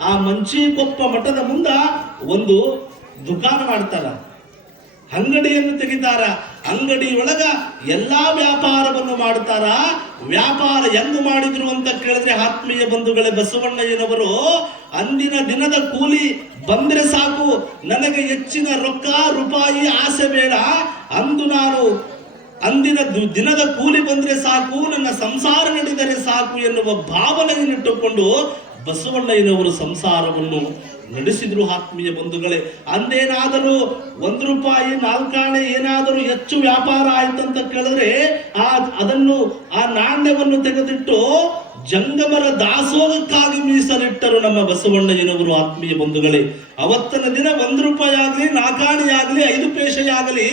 ಆ ಮಂಚಿಕೊಪ್ಪ ಮಠದ ಮುಂದ ಒಂದು ದುಕಾನ ಮಾಡ್ತಾರ. ಅಂಗಡಿಯನ್ನು ತೆಗಿತಾರ. ಅಂಗಡಿ ಒಳಗ ಎಲ್ಲಾ ವ್ಯಾಪಾರವನ್ನು ಮಾಡ್ತಾರ. ವ್ಯಾಪಾರ ಹೆಂಗ್ ಮಾಡಿದ್ರು ಅಂತ ಕೇಳಿದ್ರೆ ಆತ್ಮೀಯ ಬಂಧುಗಳೇ ಬಸವಣ್ಣಯ್ಯನವರು, ಅಂದಿನ ದಿನದ ಕೂಲಿ ಬಂದ್ರೆ ಸಾಕು, ನನಗೆ ಹೆಚ್ಚಿನ ರೊಕ್ಕ, ರೂಪಾಯಿ ಆಸೆ ಬೇಡ. ಅಂದು ನಾನು ಅಂದಿನ ದಿನದ ಕೂಲಿ ಬಂದ್ರೆ ಸಾಕು, ನನ್ನ ಸಂಸಾರ ನಡೆದರೆ ಸಾಕು ಎನ್ನುವ ಭಾವನೆಯನ್ನಿಟ್ಟುಕೊಂಡು ಬಸವಣ್ಣಯ್ಯನವರು ಸಂಸಾರವನ್ನು ನಡೆಸಿದ್ರು ಆತ್ಮೀಯ ಬಂಧುಗಳೇ. ಅಂದೇನಾದರೂ ಒಂದು ರೂಪಾಯಿ, ನಾಲ್ಕಾಣೆ ಏನಾದರೂ ಹೆಚ್ಚು ವ್ಯಾಪಾರ ಆಯ್ತಂತ ಕೇಳಿದ್ರೆ ಆ ಅದನ್ನು, ಆ ನಾಣ್ಯವನ್ನು ತೆಗೆದಿಟ್ಟು ಜಂಗಮರ ದಾಸೋಹಕ್ಕಾಗಿ ಮೀಸಲಿಟ್ಟರು ನಮ್ಮ ಬಸವಣ್ಣಯ್ಯನವರು ಆತ್ಮೀಯ ಬಂಧುಗಳೇ. ಅವತ್ತನ ದಿನ ಒಂದು ರೂಪಾಯಿ ಆಗಲಿ, ನಾಲ್ಕಾಣೆ ಆಗಲಿ, ಐದು ಪೇಷೆಯಾಗಲಿ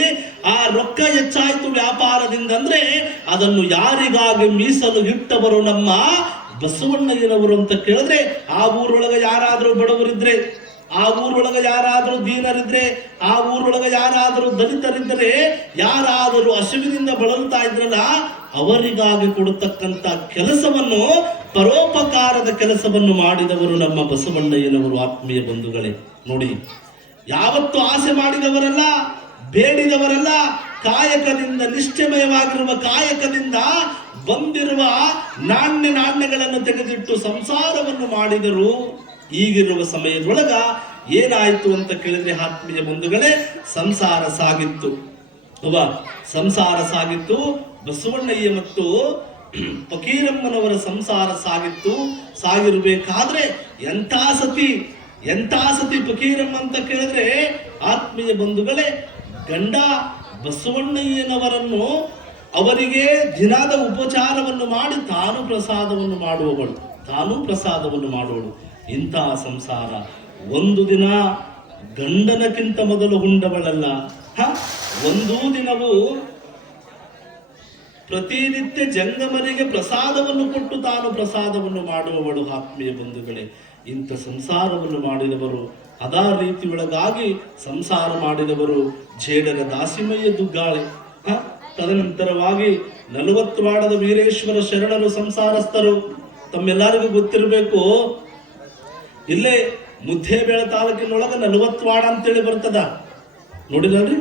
ಆ ರೊಕ್ಕ ಹೆಚ್ಚಾಯ್ತು ವ್ಯಾಪಾರದಿಂದ ಅಂದ್ರೆ ಅದನ್ನು ಯಾರಿಗಾಗಿ ಮೀಸಲು ಇಟ್ಟವರು ನಮ್ಮ ಬಸವಣ್ಣಯ್ಯನವರು ಅಂತ ಕೇಳಿದ್ರೆ, ಆ ಊರೊಳಗೆ ಯಾರಾದರೂ ಬಡವರಿದ್ರೆ, ಆ ಊರೊಳಗೆ ಯಾರಾದರೂ ದೀನರಿದ್ರೆ, ಆ ಊರೊಳಗೆ ಯಾರಾದರೂ ದಲಿತರಿದ್ದರೆ, ಯಾರಾದರೂ ಹಸುವಿನಿಂದ ಬಳಲುತ್ತಾ ಇದ್ರಲ್ಲ, ಅವರಿಗಾಗಿ ಕೊಡತಕ್ಕಂತ ಕೆಲಸವನ್ನು, ಪರೋಪಕಾರದ ಕೆಲಸವನ್ನು ಮಾಡಿದವರು ನಮ್ಮ ಬಸವಣ್ಣಯ್ಯನವರು ಆತ್ಮೀಯ ಬಂಧುಗಳೇ. ನೋಡಿ, ಯಾವತ್ತು ಆಸೆ ಮಾಡಿದವರಲ್ಲ, ಬೇಡಿದವರಲ್ಲ ಕಾಯಕದಿಂದ ನಿಶ್ಚಯಮಯವಾಗಿರುವ ಕಾಯಕದಿಂದ ಬಂದಿರುವ ನಾಣ್ಯ ನಾಣ್ಯಗಳನ್ನು ತೆಗೆದಿಟ್ಟು ಸಂಸಾರವನ್ನು ಮಾಡಿದರು ಈಗಿರುವ ಸಮಯದೊಳಗ ಏನಾಯಿತು ಅಂತ ಕೇಳಿದ್ರೆ ಆತ್ಮೀಯ ಬಂಧುಗಳೇ, ಸಂಸಾರ ಸಾಗಿತ್ತು. ಅಲ್ವಾ ಸಂಸಾರ ಸಾಗಿತ್ತು. ಬಸವಣ್ಣಯ್ಯ ಮತ್ತು ಫಕೀರಮ್ಮನವರ ಸಂಸಾರ ಸಾಗಿತ್ತು. ಸಾಗಿರಬೇಕಾದ್ರೆ ಎಂಥ ಸತಿ ಎಂಥ ಸತಿ ಫಕೀರಮ್ಮ ಅಂತ ಕೇಳಿದ್ರೆ ಆತ್ಮೀಯ ಬಂಧುಗಳೇ, ಗಂಡ ಬಸವಣ್ಣಯ್ಯನವರನ್ನು ಅವರಿಗೆ ದಿನದ ಉಪಚಾರವನ್ನು ಮಾಡಿ ತಾನು ಪ್ರಸಾದವನ್ನು ಮಾಡುವವಳು, ತಾನು ಪ್ರಸಾದವನ್ನು ಮಾಡುವಳು. ಇಂತಹ ಸಂಸಾರ. ಒಂದು ದಿನ ಗಂಡನಕ್ಕಿಂತ ಮೊದಲು ಹುಂಡವಳಲ್ಲ. ಹ? ಒಂದೂ ದಿನವೂ ಪ್ರತಿನಿತ್ಯ ಜಂಗಮರಿಗೆ ಪ್ರಸಾದವನ್ನು ಕೊಟ್ಟು ತಾನು ಪ್ರಸಾದವನ್ನು ಮಾಡುವವಳು ಆತ್ಮೀಯ ಬಂಧುಗಳೇ. ಇಂಥ ಸಂಸಾರವನ್ನು ಮಾಡಿದವರು ಅದಾ ರೀತಿ ಒಳಗಾಗಿ ಸಂಸಾರ ಮಾಡಿದವರು ಜೇಡರ ದಾಸಿಮಯ್ಯ ದುಗ್ಗಾಳೆ? ತದನಂತರವಾಗಿ ನಲವತ್ತು ವಾಡದ ವೀರೇಶ್ವರ ಶರಣರು ಸಂಸಾರಸ್ಥರು. ತಮ್ಮೆಲ್ಲರಿಗೂ ಗೊತ್ತಿರಬೇಕು, ಇಲ್ಲೇ ಮುದ್ದೇಬೇಳ ತಾಲೂಕಿನೊಳಗ ನಲವತ್ತು ವಾಡ ಅಂತೇಳಿ ಬರ್ತದ. ನೋಡಿದಲ್ರಿ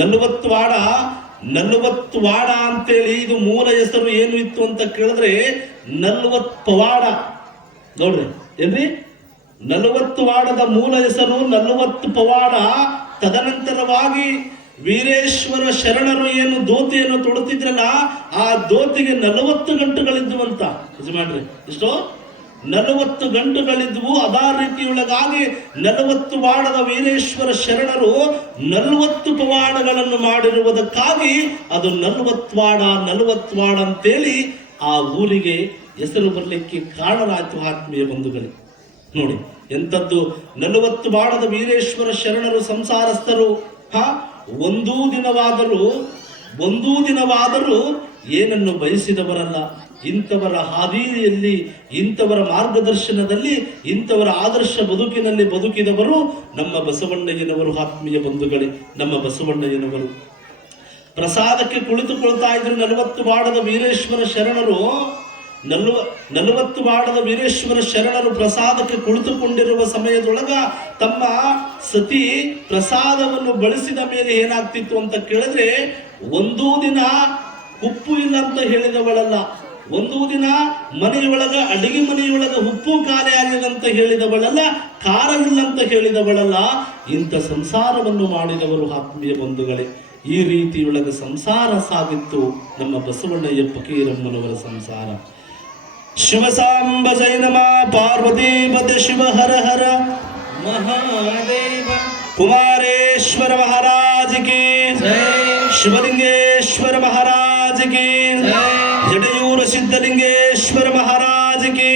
ನಲವತ್ತು ವಾಡ ನಲವತ್ತು ವಾಡ ಅಂತೇಳಿ ಇದು ಮೂಲ ಹೆಸರು ಏನು ಇತ್ತು ಅಂತ ಕೇಳಿದ್ರೆ ನಲ್ವತ್ ಪವಾಡ. ನೋಡ್ರಿ ಏನ್ರಿ ನಲವತ್ತು ವಾಡದ ಮೂಲ ಹೆಸರು, ನಲವತ್ತು ಪವಾಡ, ತದನಂತರವಾಗಿ ವೀರೇಶ್ವರ ಶರಣರು ಏನು ದೋತಿಯನ್ನು ತೊಡುತ್ತಿದ್ರಲ್ಲ, ಆ ದೋತಿಗೆ ನಲವತ್ತು ಗಂಟುಗಳಿದ್ದುವಂತ. ಯಜಮಾನ್ರಿ ಇಷ್ಟು ನಲವತ್ತು ಗಂಟುಗಳಿದ್ವು. ಅದಾ ರೀತಿಯೊಳಗಾಗಿ ನಲವತ್ತು ವಾಡದ ವೀರೇಶ್ವರ ಶರಣರು ನಲವತ್ತು ಪವಾಡಗಳನ್ನು ಮಾಡಿರುವುದಕ್ಕಾಗಿ ಅದು ನಲವತ್ವಾಡ ನಲವತ್ವಾಡ ಅಂತೇಳಿ ಆ ಊರಿಗೆ ಹೆಸರು ಬರಲಿಕ್ಕೆ ಕಾರಣರಾಯಿತು ಆತ್ಮೀಯ ಬಂಧುಗಳೇ. ನೋಡಿ, ಎಂಥದ್ದು ನಲವತ್ತು ಬಾಡದ ವೀರೇಶ್ವರ ಶರಣರು ಸಂಸಾರಸ್ಥರು, ಹ? ಒಂದೂ ದಿನವಾದರೂ ಒಂದೂ ದಿನವಾದರೂ ಏನನ್ನು ಬಯಸಿದವರಲ್ಲ? ಇಂಥವರ ಹಾದಿಯಲ್ಲಿ, ಇಂಥವರ ಮಾರ್ಗದರ್ಶನದಲ್ಲಿ, ಇಂಥವರ ಆದರ್ಶ ಬದುಕಿನಲ್ಲಿ ಬದುಕಿದವರು ನಮ್ಮ ಬಸವಣ್ಣಯ್ಯನವರು, ಆತ್ಮೀಯ ಬಂಧುಗಳೇ, ನಮ್ಮ ಬಸವಣ್ಣಯ್ಯನವರು. ಪ್ರಸಾದಕ್ಕೆ ಕುಳಿತುಕೊಳ್ತಾ ಇದ್ರು ನಲವತ್ತು ಬಾಡದ ವೀರೇಶ್ವರ ಶರಣರು. ನಲ್ವ, ನಲವತ್ತು ಮಾಡದ ವೀರೇಶ್ವರ ಶರಣರು ಪ್ರಸಾದಕ್ಕೆ ಕುಳಿತುಕೊಂಡಿರುವ ಸಮಯದೊಳಗ ತಮ್ಮ ಸತಿ ಪ್ರಸಾದವನ್ನು ಬಳಸಿದ ಮೇಲೆ ಏನಾಗ್ತಿತ್ತು ಅಂತ ಕೇಳಿದ್ರೆ, ಒಂದೂ ದಿನ ಉಪ್ಪು ಇಲ್ಲ ಅಂತ ಹೇಳಿದವಳಲ್ಲ. ಒಂದೂ ದಿನ ಮನೆಯೊಳಗ, ಅಡಿಗೆ ಮನೆಯೊಳಗ ಉಪ್ಪು ಖಾಲಿ ಅಂತ ಹೇಳಿದವಳಲ್ಲ, ಖಾರ ಇಲ್ಲ ಅಂತ ಹೇಳಿದವಳಲ್ಲ. ಇಂಥ ಸಂಸಾರವನ್ನು ಮಾಡಿದವರು ಆತ್ಮೀಯ ಬಂಧುಗಳೇ. ಈ ರೀತಿಯೊಳಗ ಸಂಸಾರ ಸಾಗಿತ್ತು ನಮ್ಮ ಬಸವಣ್ಣಯ್ಯ ಫಕೀರಮ್ಮನವರ ಸಂಸಾರ. शिव सांब नमा पार्वतीपद शिव हर हर महादेव। कुमारेश्वर महाराज की शिवलिंगेश्वर महाराज की जडयूर सिद्धलिंगेश्वर महाराज की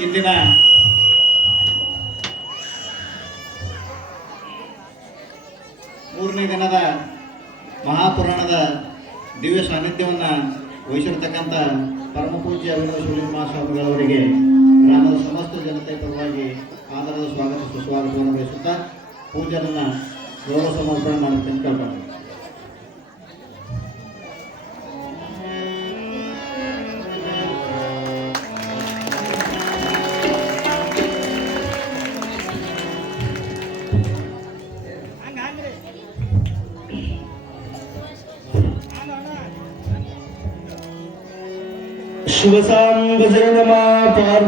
ಇಂದಿನ ಮೂರನೇ ದಿನದ ಮಹಾಪುರಾಣದ ದಿವ್ಯ ಸಾನ್ನಿಧ್ಯವನ್ನು ವಹಿಸಿರ್ತಕ್ಕಂಥ ಪರಮ ಪೂಜ್ಯ ಶಿವಲಿಂಗ ಸ್ವಾಮಿಗಳವರಿಗೆ ಗ್ರಾಮದ ಸಮಸ್ತ ಜನತೆ ಪರವಾಗಿ ಆಧಾರದ ಸ್ವಾಗತ ಸುಸ್ವಾಗತವನ್ನು ಬಯಸುತ್ತಾ ಪೂಜೆಯನ್ನು ಗೌರವ ಸಮರ್ಪಣೆ ಮಾಡುತ್ತೇನೆ ಕೇಳ್ಕೊಂಡು శివసాం భజయ నమా పార్వతి